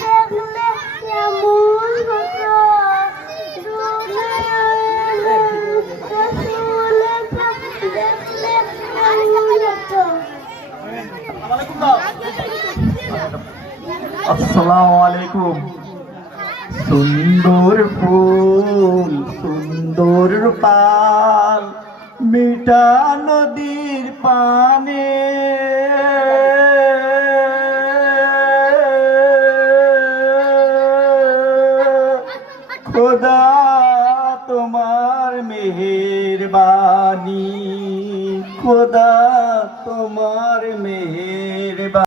দেখলে কেমন হতো দেখলে কেমন হতো। আসসালামু আলাইকুম। সুন্দর ফুল সুন্দর পাল মিঠা নদীর পানে